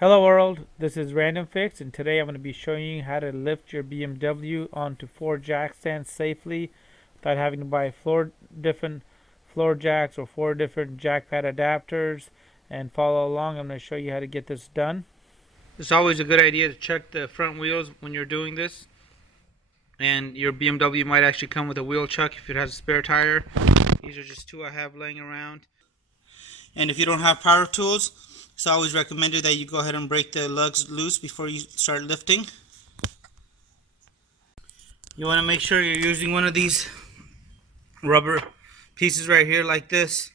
Hello world, this is RandomFix, and today I'm going to be showing you how to lift your BMW onto 4 jack stands safely without having to buy different floor jacks or 4 different jack pad adapters. And follow along, I'm going to show you how to get this done. It's always a good idea to check the front wheels when you're doing this, and your BMW might actually come with a wheel chuck if it has a spare tire. These are just 2 I have laying around. And if you don't have power tools, it's always recommended that you go ahead and break the lugs loose before you start lifting. You want to make sure you're using one of these rubber pieces right here like this,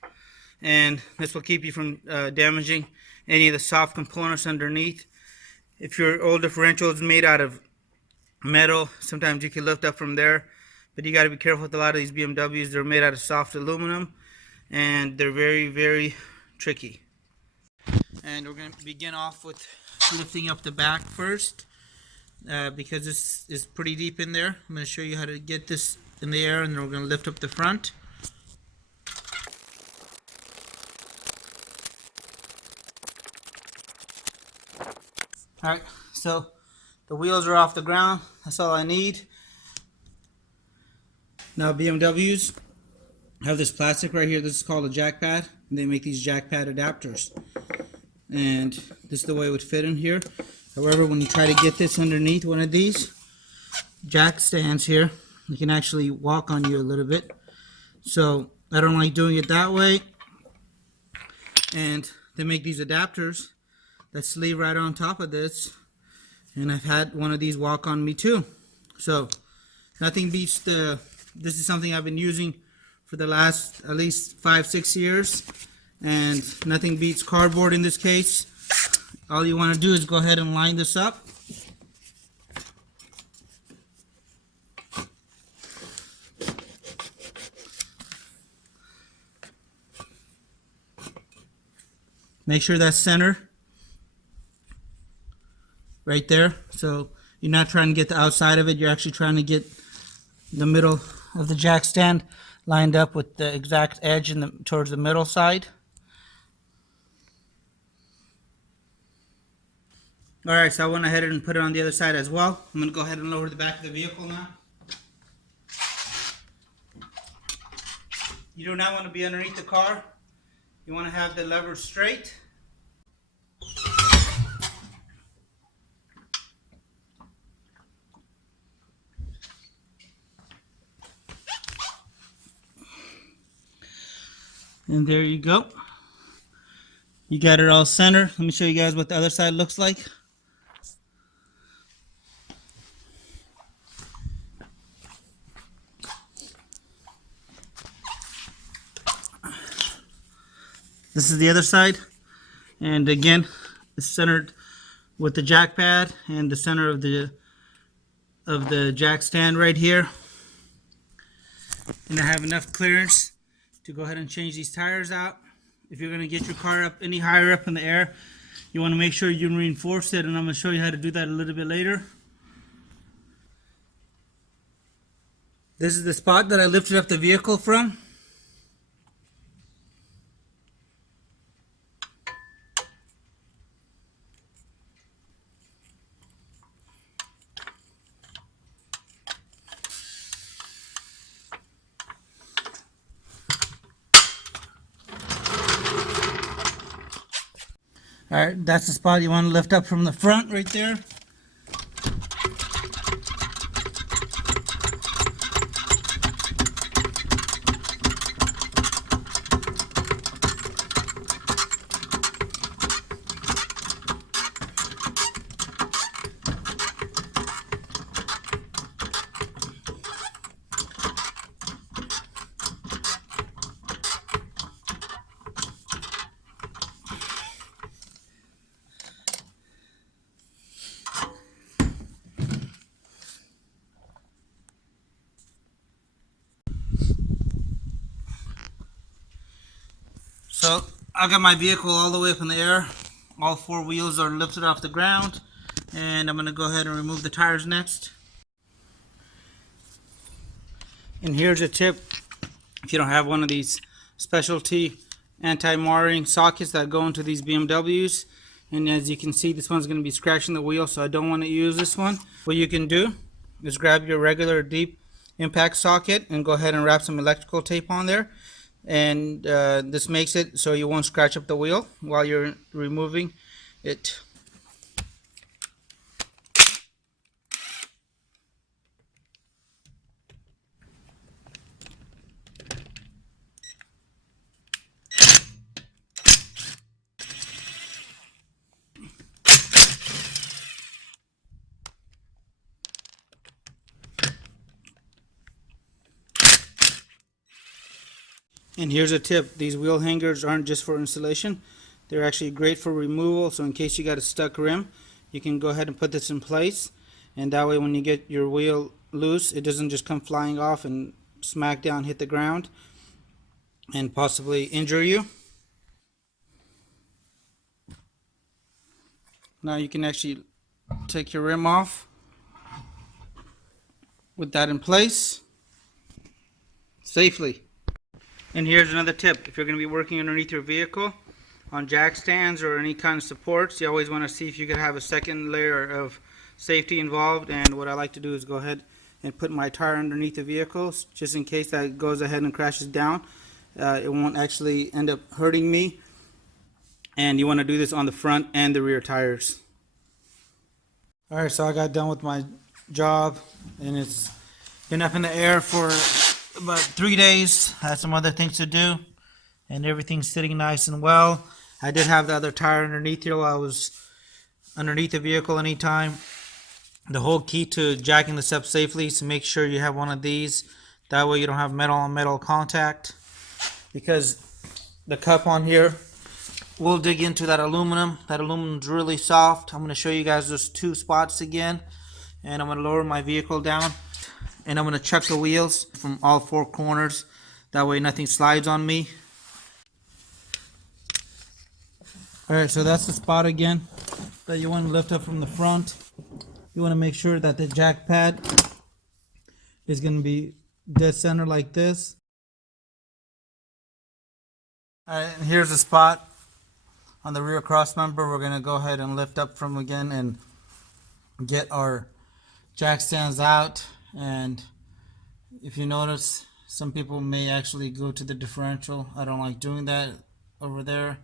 and this will keep you from damaging any of the soft components underneath. If your old differential is made out of metal, sometimes you can lift up from there, but you got to be careful with a lot of these BMWs. They're made out of soft aluminum, and they're very tricky. And we're going to begin off with lifting up the back first, because this is pretty deep in there. I'm going to show you how to get this in the air, and then we're going to lift up the front. Alright, so the wheels are off the ground. That's all I need. Now BMWs have this plastic right here. This is called a jack pad, and they make these jack pad adapters. And this is the way it would fit in here. However, when you try to get this underneath one of these jack stands here, it can actually walk on you a little bit. So I don't like doing it that way. And they make these adapters that sleeve right on top of this. And I've had one of these walk on me too. So nothing beats this is something I've been using for the last at least 5-6 years. And nothing beats cardboard in this case. All you want to do is go ahead and line this up. Make sure that's center right there. So you're not trying to get the outside of it, you're actually trying to get the middle of the jack stand lined up with the exact edge towards the middle side. Alright, so I went ahead and put it on the other side as well. I'm going to go ahead and lower the back of the vehicle now. You do not want to be underneath the car. You want to have the lever straight. And there you go. You got it all centered. Let me show you guys what the other side looks like. This is the other side, and again, it's centered with the jack pad and the center of the jack stand right here. And I have enough clearance to go ahead and change these tires out. If you're going to get your car up any higher up in the air, you want to make sure you reinforce it, and I'm going to show you how to do that a little bit later. This is the spot that I lifted up the vehicle from. Alright, that's the spot you want to lift up from the front right there. So I got my vehicle all the way up in the air. All 4 wheels are lifted off the ground, and I'm going to go ahead and remove the tires next. And here's a tip: if you don't have one of these specialty anti-marring sockets that go into these BMWs, And as you can see, this one's going to be scratching the wheel, so I don't want to use this one. What you can do is grab your regular deep impact socket and go ahead and wrap some electrical tape on there. And this makes it so you won't scratch up the wheel while you're removing it. And here's a tip: these wheel hangers aren't just for installation, they're actually great for removal. So in case you got a stuck rim, you can go ahead and put this in place, and that way when you get your wheel loose, it doesn't just come flying off and smack down, hit the ground, and possibly injure you. Now you can actually take your rim off with that in place safely. And here's another tip: if you're going to be working underneath your vehicle on jack stands or any kind of supports, you always want to see if you could have a second layer of safety involved. And what I like to do is go ahead and put my tire underneath the vehicle, just in case that goes ahead and crashes down. It won't actually end up hurting me. And you want to do this on the front and the rear tires. Alright, so I got done with my job, and it's been up in the air for about 3 days. I had some other things to do, and everything's sitting nice and well. I did have the other tire underneath here while I was underneath the vehicle anytime. The whole key to jacking this up safely is to make sure you have one of these. That way you don't have metal on metal contact, because the cup on here will dig into that aluminum. That aluminum's really soft. I'm going to show you guys those two spots again, and I'm going to lower my vehicle down, and I'm going to chuck the wheels from all four corners. That way nothing slides on me. Alright, so that's the spot again that you want to lift up from the front. You want to make sure that the jack pad is going to be dead center like this. Alright, and here's the spot on the rear cross member. We're going to go ahead and lift up from again and get our jack stands out. And if you notice, some people may actually go to the differential. I don't like doing that over there.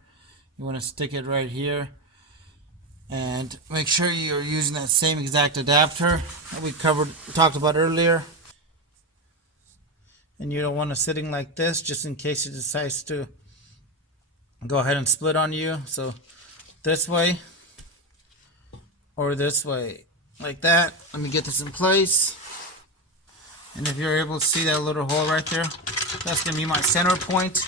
You want to stick it right here, and make sure you're using that same exact adapter that we talked about earlier. And you don't want it sitting like this, just in case it decides to go ahead and split on you. So this way or this way, like that. Let me get this in place. And if you're able to see that little hole right there, that's going to be my center point.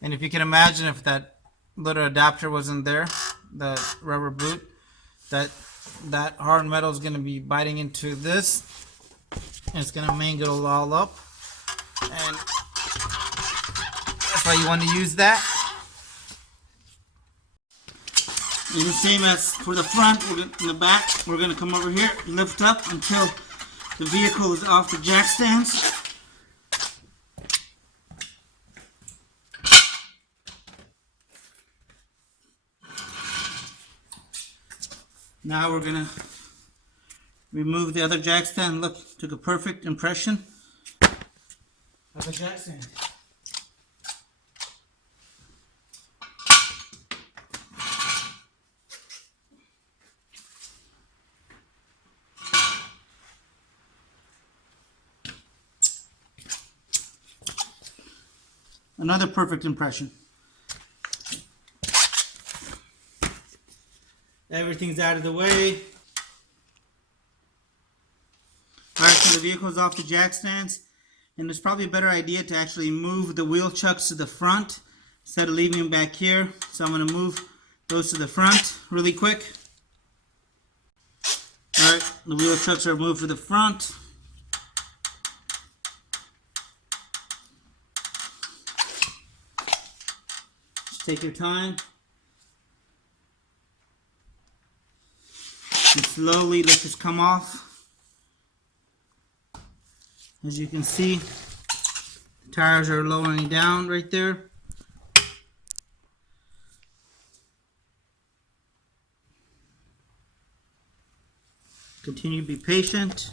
And if you can imagine, if that little adapter wasn't there, the rubber boot, that hard metal is going to be biting into this, and it's going to mangle it all up. And that's why you want to use that. And the same as for the front, in the back, we're going to come over here, lift up until the vehicle is off the jack stands. Now we're going to remove the other jack stand. Look, took a perfect impression of the jack stand. Another perfect impression. Everything's out of the way. Alright, so the vehicle's off the jack stands, and it's probably a better idea to actually move the wheel chucks to the front instead of leaving them back here. So I'm going to move those to the front really quick. Alright, the wheel chucks are moved to the front. Just take your time. And slowly let this come off. As you can see, the tires are lowering down right there. Continue to be patient.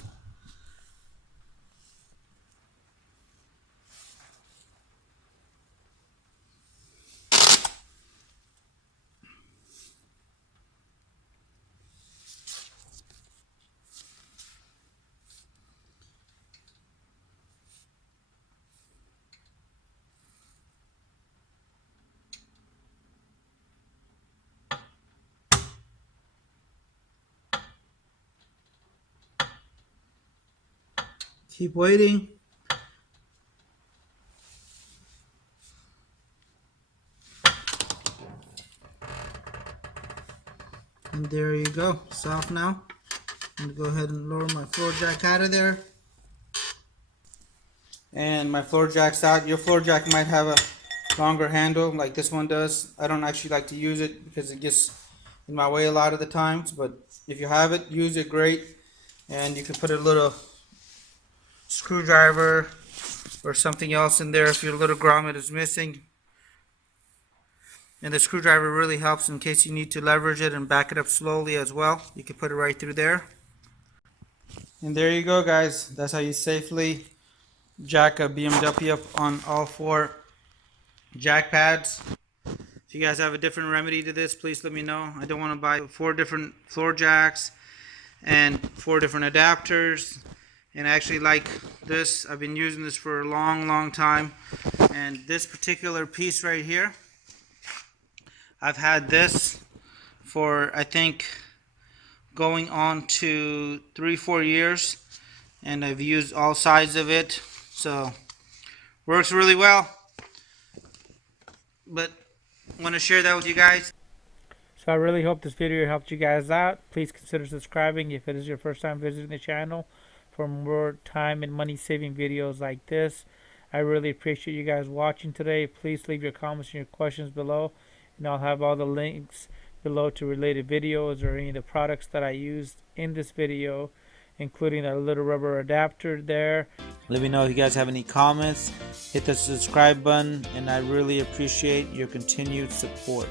Keep waiting. And there you go, soft now. I'm gonna go ahead and lower my floor jack out of there. And my floor jack's out. Your floor jack might have a longer handle like this one does. I don't actually like to use it because it gets in my way a lot of the times, but if you have it, use it, great. And you can put a little screwdriver or something else in there if your little grommet is missing. And the screwdriver really helps in case you need to leverage it and back it up slowly as well. You can put it right through there. And there you go, guys. That's how you safely jack a BMW up on all 4 jack pads. If you guys have a different remedy to this, please let me know. I don't want to buy 4 different floor jacks and 4 different adapters. And I actually like this. I've been using this for a long time. And this particular piece right here, I've had this for, I think, going on to 3-4 years. And I've used all sides of it. So, works really well. But I want to share that with you guys. So I really hope this video helped you guys out. Please consider subscribing if it is your first time visiting the channel for more time and money saving videos like this. I really appreciate you guys watching today. Please leave your comments and your questions below, and I'll have all the links below to related videos or any of the products that I used in this video, including that little rubber adapter there. Let me know if you guys have any comments. Hit the subscribe button, and I really appreciate your continued support.